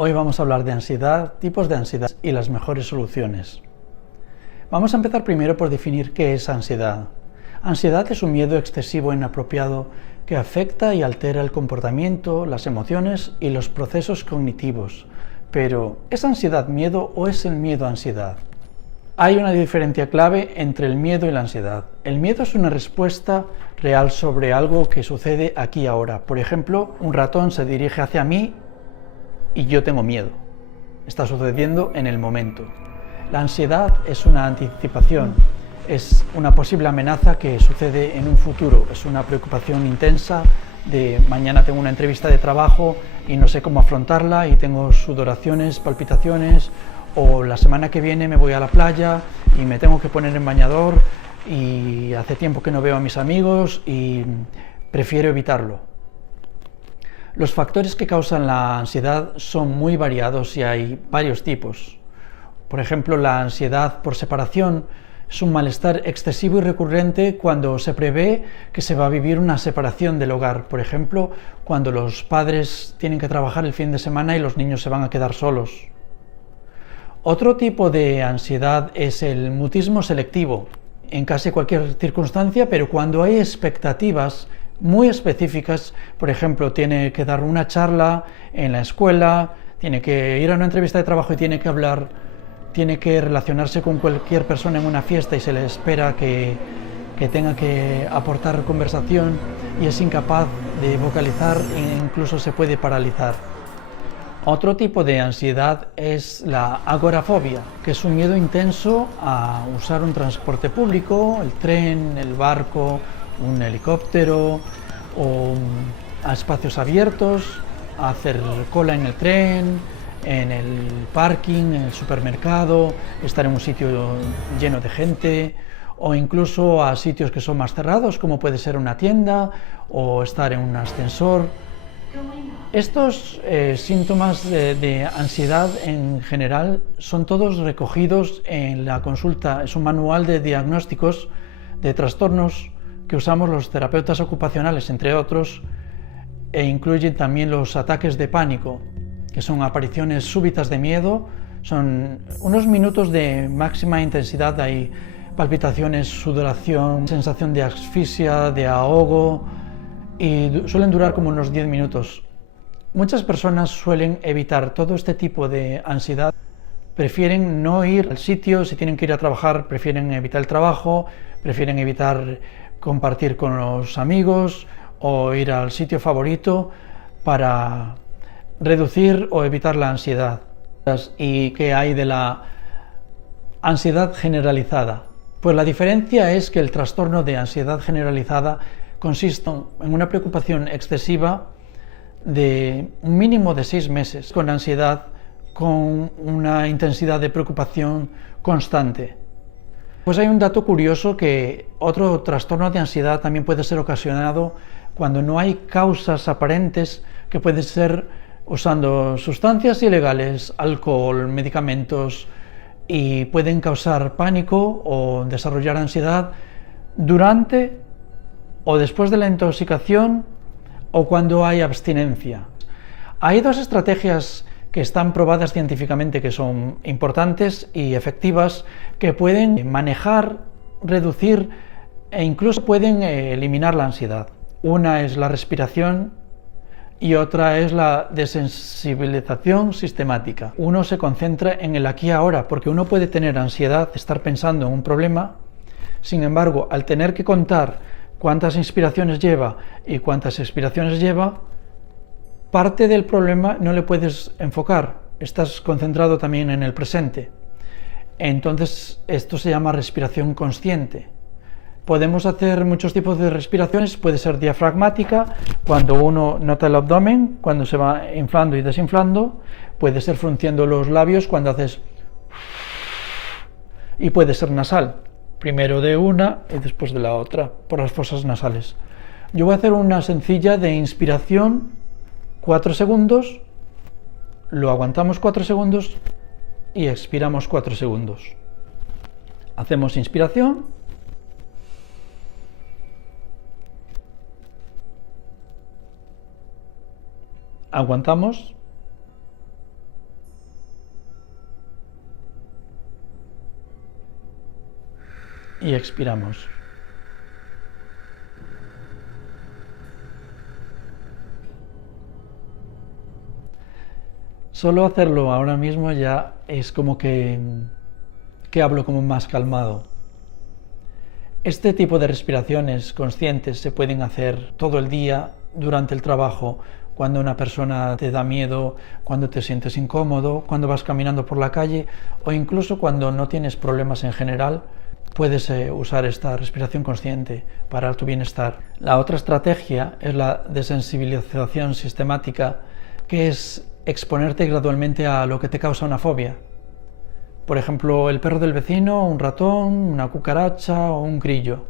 Hoy vamos a hablar de ansiedad, tipos de ansiedad y las mejores soluciones. Vamos a empezar primero por definir qué es ansiedad. Ansiedad es un miedo excesivo e inapropiado que afecta y altera el comportamiento, las emociones y los procesos cognitivos. Pero, ¿es ansiedad miedo o es el miedo ansiedad? Hay una diferencia clave entre el miedo y la ansiedad. El miedo es una respuesta real sobre algo que sucede aquí y ahora. Por ejemplo, un ratón se dirige hacia mí y yo tengo miedo. Está sucediendo en el momento. La ansiedad es una anticipación, es una posible amenaza que sucede en un futuro, es una preocupación intensa de mañana tengo una entrevista de trabajo y no sé cómo afrontarla y tengo sudoraciones, palpitaciones, o la semana que viene me voy a la playa y me tengo que poner en bañador y hace tiempo que no veo a mis amigos y prefiero evitarlo. Los factores que causan la ansiedad son muy variados y hay varios tipos. Por ejemplo, la ansiedad por separación es un malestar excesivo y recurrente cuando se prevé que se va a vivir una separación del hogar. Por ejemplo, cuando los padres tienen que trabajar el fin de semana y los niños se van a quedar solos. Otro tipo de ansiedad es el mutismo selectivo, en casi cualquier circunstancia, pero cuando hay expectativas muy específicas, por ejemplo, tiene que dar una charla en la escuela, tiene que ir a una entrevista de trabajo y tiene que hablar, tiene que relacionarse con cualquier persona en una fiesta y se le espera que tenga que aportar conversación y es incapaz de vocalizar e incluso se puede paralizar. Otro tipo de ansiedad es la agorafobia, que es un miedo intenso a usar un transporte público, el tren, el barco, un helicóptero o a espacios abiertos, a hacer cola en el tren, en el parking, en el supermercado, estar en un sitio lleno de gente o incluso a sitios que son más cerrados como puede ser una tienda o estar en un ascensor. Estos síntomas de ansiedad en general son todos recogidos en la consulta, es un manual de diagnósticos de trastornos que usamos los terapeutas ocupacionales, entre otros, e incluyen también los ataques de pánico, que son apariciones súbitas de miedo, son unos minutos de máxima intensidad, hay palpitaciones, sudoración, sensación de asfixia, de ahogo, y suelen durar como unos 10 minutos. Muchas personas suelen evitar todo este tipo de ansiedad, prefieren no ir al sitio, si tienen que ir a trabajar, prefieren evitar el trabajo, prefieren evitar compartir con los amigos o ir al sitio favorito para reducir o evitar la ansiedad. ¿Y qué hay de la ansiedad generalizada? Pues la diferencia es que el trastorno de ansiedad generalizada consiste en una preocupación excesiva de un mínimo de 6 meses con ansiedad, con una intensidad de preocupación constante. Pues hay un dato curioso que otro trastorno de ansiedad también puede ser ocasionado cuando no hay causas aparentes, que puede ser usando sustancias ilegales, alcohol, medicamentos, y pueden causar pánico o desarrollar ansiedad durante o después de la intoxicación o cuando hay abstinencia. Hay dos estrategias que están probadas científicamente que son importantes y efectivas, que pueden manejar, reducir e incluso pueden eliminar la ansiedad. Una es la respiración y otra es la desensibilización sistemática. Uno se concentra en el aquí y ahora, porque uno puede tener ansiedad, estar pensando en un problema, sin embargo, al tener que contar cuántas inspiraciones lleva y cuántas expiraciones lleva, parte del problema no le puedes enfocar, estás concentrado también en el presente. Entonces, esto se llama respiración consciente. Podemos hacer muchos tipos de respiraciones, puede ser diafragmática, cuando uno nota el abdomen, cuando se va inflando y desinflando, puede ser frunciendo los labios cuando haces, y puede ser nasal, primero de una y después de la otra, por las fosas nasales. Yo voy a hacer una sencilla de inspiración, 4 segundos, lo aguantamos 4 segundos y expiramos 4 segundos. Hacemos inspiración, aguantamos y expiramos. Solo hacerlo ahora mismo ya es como que hablo como más calmado. Este tipo de respiraciones conscientes se pueden hacer todo el día durante el trabajo, cuando una persona te da miedo, cuando te sientes incómodo, cuando vas caminando por la calle o incluso cuando no tienes problemas en general, puedes usar esta respiración consciente para tu bienestar. La otra estrategia es la desensibilización sistemática, que es exponerte gradualmente a lo que te causa una fobia. Por ejemplo, el perro del vecino, un ratón, una cucaracha o un grillo.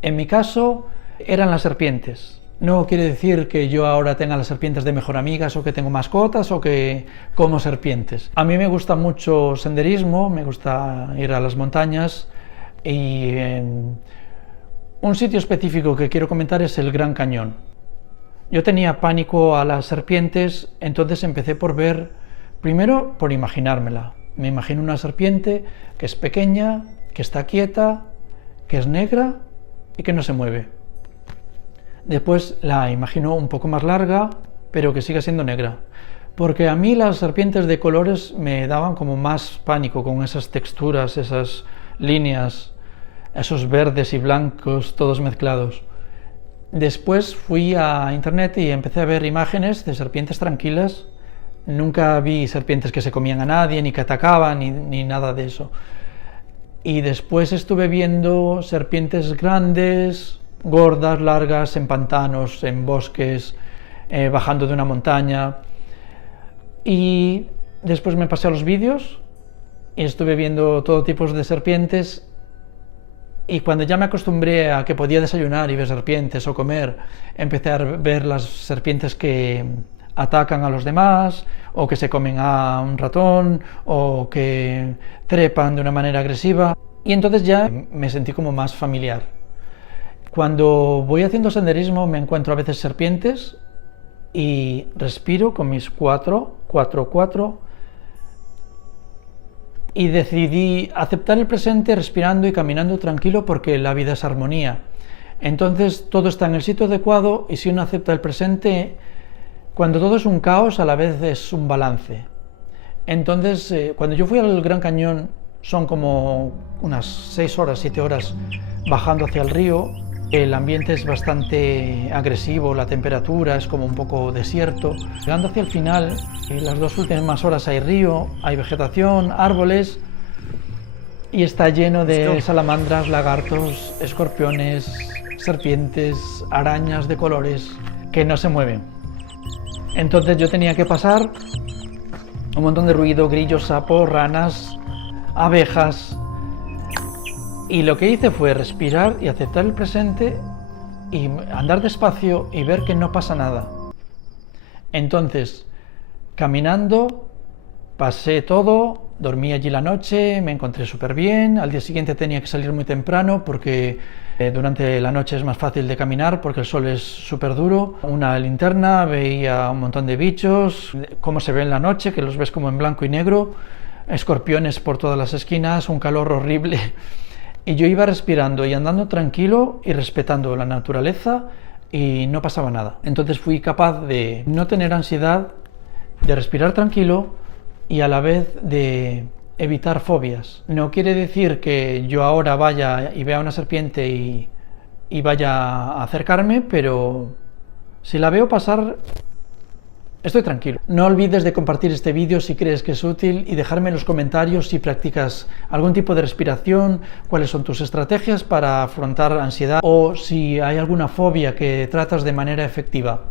En mi caso, eran las serpientes. No quiere decir que yo ahora tenga las serpientes de mejor amigas o que tengo mascotas o que como serpientes. A mí me gusta mucho senderismo, me gusta ir a las montañas y un sitio específico que quiero comentar es el Gran Cañón. Yo tenía pánico a las serpientes, entonces empecé primero por imaginármela. Me imagino una serpiente que es pequeña, que está quieta, que es negra y que no se mueve. Después la imagino un poco más larga, pero que siga siendo negra. Porque a mí las serpientes de colores me daban como más pánico, con esas texturas, esas líneas, esos verdes y blancos todos mezclados. Después fui a internet y empecé a ver imágenes de serpientes tranquilas. Nunca vi serpientes que se comían a nadie, ni que atacaban, ni nada de eso. Y después estuve viendo serpientes grandes, gordas, largas, en pantanos, en bosques, bajando de una montaña. Y después me pasé a los vídeos y estuve viendo todo tipo de serpientes. Y cuando ya me acostumbré a que podía desayunar y ver serpientes o comer, empecé a ver las serpientes que atacan a los demás, o que se comen a un ratón, o que trepan de una manera agresiva. Y entonces ya me sentí como más familiar. Cuando voy haciendo senderismo me encuentro a veces serpientes y respiro con mis 4, y decidí aceptar el presente respirando y caminando tranquilo, porque la vida es armonía. Entonces todo está en el sitio adecuado, y si uno acepta el presente, cuando todo es un caos, a la vez es un balance. Entonces cuando yo fui al Gran Cañón, son como unas 6 horas, 7 horas bajando hacia el río. El ambiente es bastante agresivo, la temperatura es como un poco desierto. Llegando hacia el final, las 2 últimas horas hay río, hay vegetación, árboles, y está lleno de salamandras, lagartos, escorpiones, serpientes, arañas de colores que no se mueven. Entonces yo tenía que pasar un montón de ruido, grillos, sapos, ranas, abejas. Y lo que hice fue respirar y aceptar el presente y andar despacio y ver que no pasa nada. Entonces, caminando, pasé todo, dormí allí la noche, me encontré súper bien. Al día siguiente tenía que salir muy temprano porque durante la noche es más fácil de caminar porque el sol es súper duro. Una linterna, veía un montón de bichos, cómo se ve en la noche, que los ves como en blanco y negro, escorpiones por todas las esquinas, un calor horrible. Y yo iba respirando y andando tranquilo y respetando la naturaleza, y no pasaba nada. Entonces fui capaz de no tener ansiedad, de respirar tranquilo y a la vez de evitar fobias. No quiere decir que yo ahora vaya y vea una serpiente y vaya a acercarme, pero si la veo pasar, estoy tranquilo. No olvides de compartir este vídeo si crees que es útil y dejarme en los comentarios si practicas algún tipo de respiración, cuáles son tus estrategias para afrontar ansiedad o si hay alguna fobia que tratas de manera efectiva.